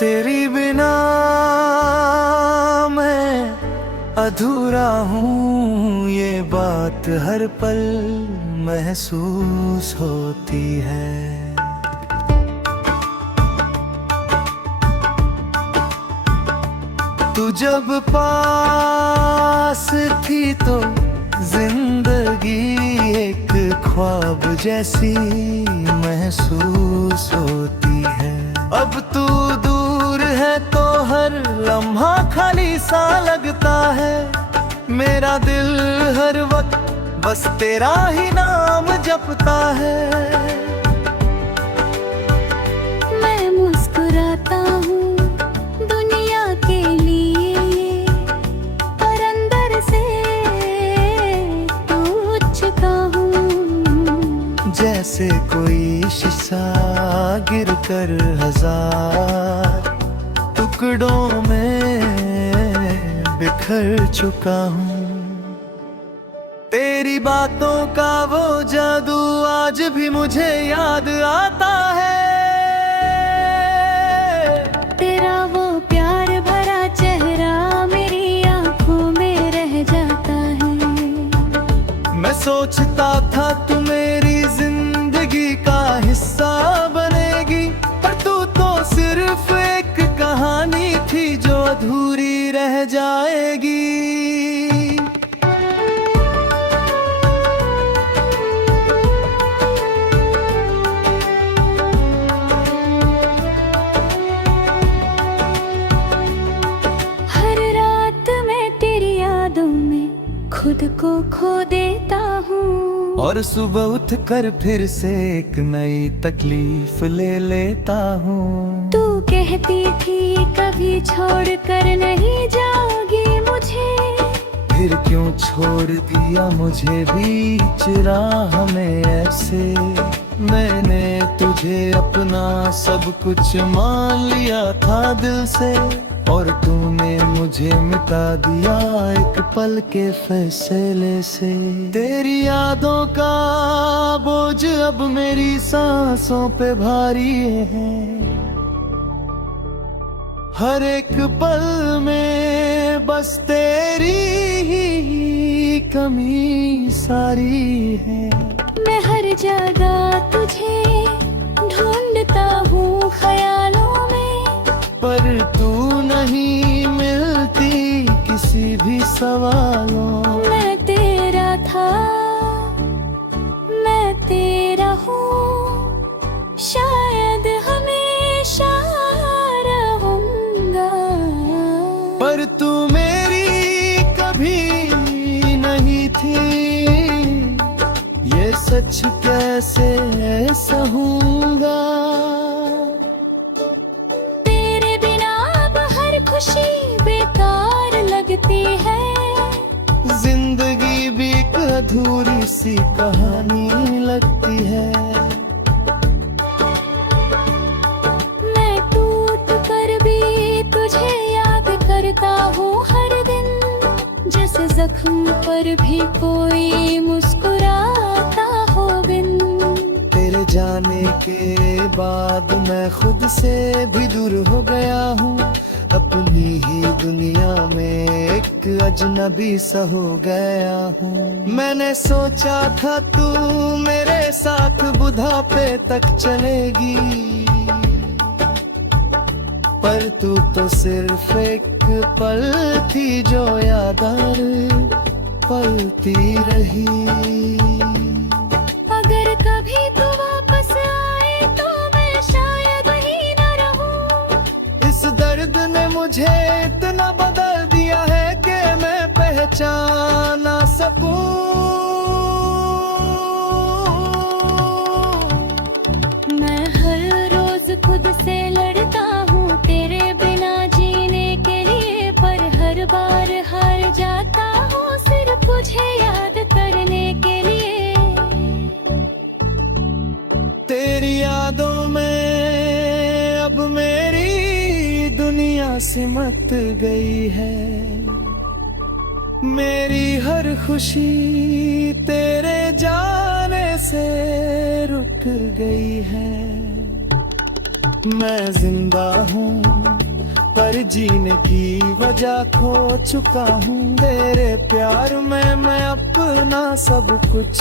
तेरी बिना मैं अधूरा हूँ, ये बात हर पल महसूस होती है। तू जब पास थी तो जिंदगी एक ख्वाब जैसी महसूस होती है। अब तू दूर है तो हर लम्हा खाली सा लगता है। मेरा दिल हर वक्त बस तेरा ही नाम जपता है। मैं मुस्कुराता हूँ दुनिया के लिए, पर अंदर से टूट चुका हूँ। जैसे कोई शीशा गिर कर 1000 टुकड़ों में बिखर चुका हूँ। तेरी बातों का वो जादू आज भी मुझे याद आता है। तेरा वो प्यार भरा चेहरा मेरी आंखों में रह जाता है। मैं सोचता था तू मेरी जिंदगी का हिस्सा बनेगी, पर तू तो सिर्फ एक कहानी थी जो अधूरी रह जाएगी। खुद को खो देता हूँ और सुबह उठ कर फिर से एक नई तकलीफ ले लेता हूँ। तू कहती थी कभी छोड़ कर नहीं जाओगी मुझे, फिर क्यों छोड़ दिया मुझे बीच राह में ऐसे। मैंने तुझे अपना सब कुछ मान लिया था दिल से, और तूने मुझे मिटा दिया एक पल के फैसले से। तेरी यादों का बोझ अब मेरी सांसों पे भारी है। हर एक पल में बस तेरी ही कमी सारी है। मैं हर जगह तुझे ढूंढता हूँ ख्यालों में, पर तू नहीं मिलती किसी भी सवालों। मैं तेरा था, मैं तेरा हूँ, शायद हमेशा रहूँगा। पर तू मेरी कभी नहीं थी, ये सच कैसे सहूँगा। खुशी बेकार लगती है, जिंदगी भी एक अधूरी सी कहानी लगती है। मैं टूट कर भी तुझे याद करता हूँ हर दिन, जैसे जख्म पर भी कोई मुस्कुराता हो बिन। तेरे जाने के बाद मैं खुद से भी दूर हो गया हूँ। अपनी ही दुनिया में एक अजनबी सा हो गया हूँ। मैंने सोचा था तू मेरे साथ बुढ़ापे तक चलेगी, पर तू तो सिर्फ एक पल थी जो यादार पलती रही। अगर कभी तू वापस आए तो मैं शायद वहीं न रहूं। इस दर्द ने मुझे इतना बदल दिया है कि मैं पहचान ना सकूं। मैं हर रोज खुद से लड़ता हूँ तेरे बिना जीने के लिए, पर हर बार हार जाता हूँ सिर्फ तुझे याद करने के लिए। तेरी यादों में अब मेरी दुनिया सिमट गई है। मेरी हर खुशी तेरे जाने से रुक गई है। मैं जिंदा हूँ पर जीने की वजह खो चुका हूँ। तेरे प्यार में मैं अपना सब कुछ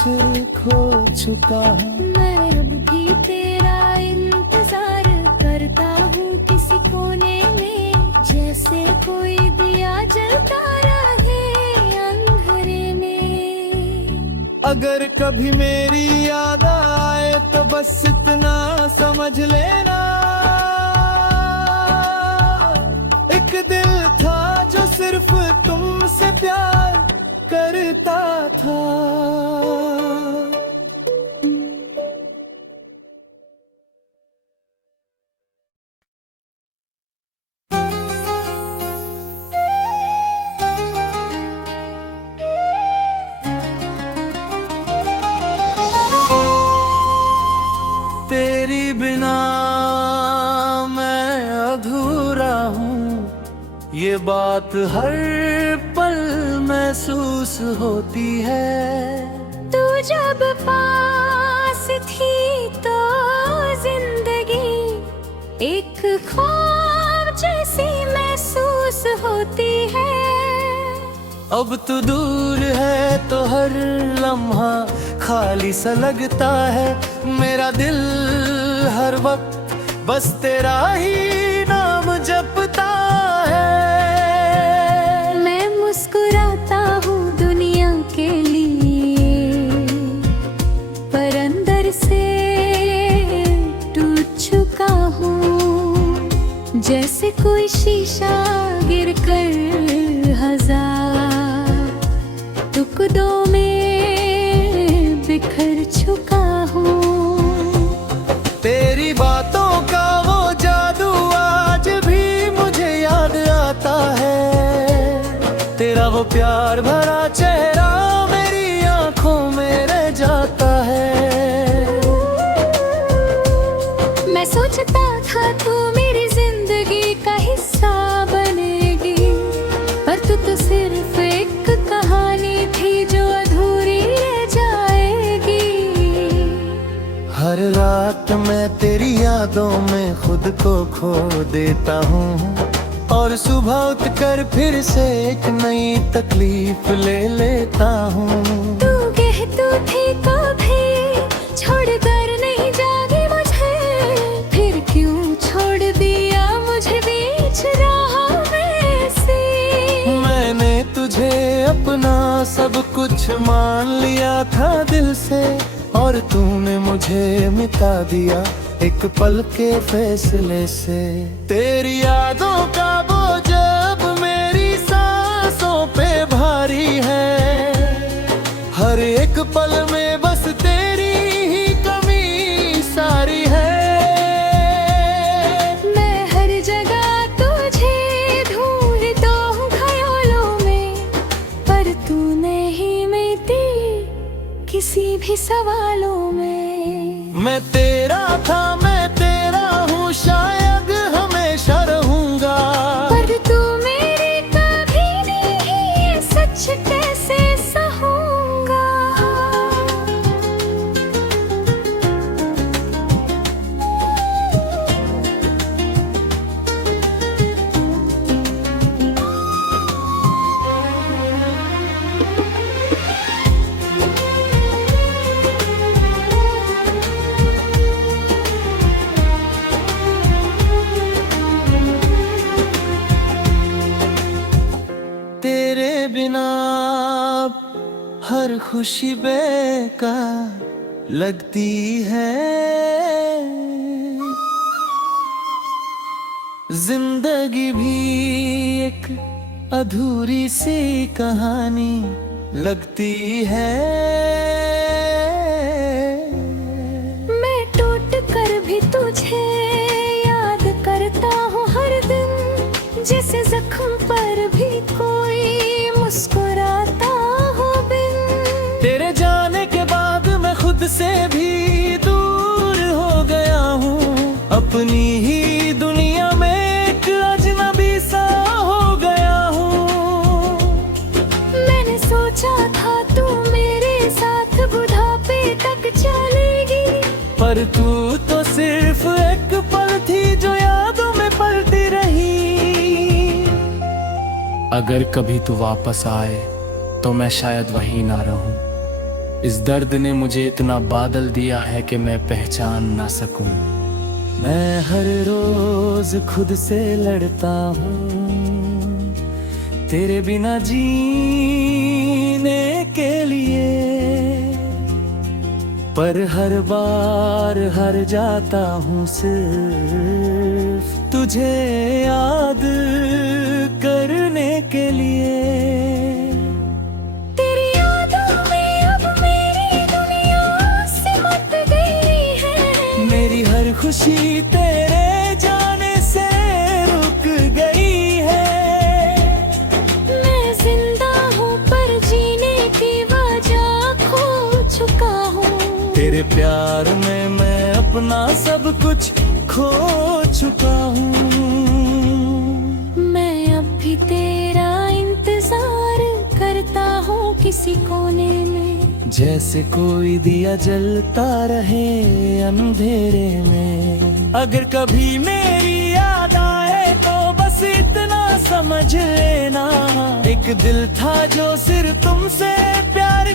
खो चुका हूँ। मैं अब भी तेरा इंतजार करता हूँ किसी कोने में, जैसे कोई दिया जलता रहे अंधेरे में। अगर कभी मेरी याद आए तो बस इतना समझ लेना, एक दिल था जो सिर्फ तुमसे प्यार करता था। तेरी बिना मैं अधूरा हूँ, ये बात हर पल महसूस होती है। तू जब पास थी तो जिंदगी एक ख्वाब जैसी महसूस होती है। अब तू दूर है तो हर लम्हा खाली सा लगता है। मेरा दिल हर वक्त बस तेरा ही नाम जपता है। मैं मुस्कुराता हूँ दुनिया के लिए, पर अंदर से टूट चुका हूँ। जैसे कोई शीशा गिरकर हजार टुकड़ों में बिखर चुका हूँ। तेरी बातों का वो जादू आज भी मुझे याद आता है। तेरा वो प्यार भरा चेहरा मेरी आंखों में रह जाता है। मैं सोचता था तू मेरी जिंदगी का हिस्सा बनेगी, पर तू तो सिर्फ एक कहानी थी जो अधूरी रह जाएगी। हर रात मैं तेरी यादों में खुद को खो देता हूँ, और सुबह उठकर फिर से एक नई तकलीफ ले लेता हूँ। तू कहती थी कभी छोड़ कर नहीं जागी मुझे, फिर क्यों छोड़ दिया मुझे बीच राह में से। मैंने तुझे अपना सब कुछ मान लिया था दिल से, और तूने मुझे मिटा दिया एक पल के फैसले से। तेरी यादों का बोझ अब मेरी सांसों पे भारी है। हर एक पल में बस तेरी ही कमी सारी है। मैं हर जगह तुझे ढूंढता हूँ ख्यालों में, पर तू नहीं मिलती किसी भी सवालों में। मैं तेरा था, मैं तेरा हूँ, शायद हमेशा रहूंगा। पर तू मेरे कभी नहीं, ये सच कैसे सहूंगा। तेरे बिना हर खुशी बेकार लगती है। जिंदगी भी एक अधूरी सी कहानी लगती है। मैं टूट कर भी तुझे याद करता हूँ हर दिन, जैसे जख्म पर भी कोई मुस्कुराता हो बिन। तेरे जाने के बाद मैं खुद से भी दूर हो गया हूँ, अपनी ही दुनिया में एक अजनबी सा हो गया हूँ। मैंने सोचा था तू मेरे साथ बुढ़ापे तक चलेगी, पर तू तो सिर्फ एक पल थी जो यादों में पलती रही। अगर कभी तू वापस आए तो मैं शायद वहीं ना रहूं। इस दर्द ने मुझे इतना बादल दिया है कि मैं पहचान ना सकूं। मैं हर रोज खुद से लड़ता हूँ तेरे बिना जीने के लिए, पर हर बार हार जाता हूँ सिर्फ तुझे याद करने के लिए। तेरी यादों में अब मेरी दुनिया सिमट गई है। मेरी हर खुशी तेरे जाने से रुक गई है। मैं जिंदा हूँ पर जीने की वजह खो चुका हूँ। तेरे प्यार में मैं अपना सब कुछ खो चुका हूँ। मैं अब भी तेरा इंतजार करता हूँ किसी कोने में, जैसे कोई दिया जलता रहे अंधेरे में। अगर कभी मेरी याद आए तो बस इतना समझ लेना, एक दिल था जो सिर्फ तुमसे प्यार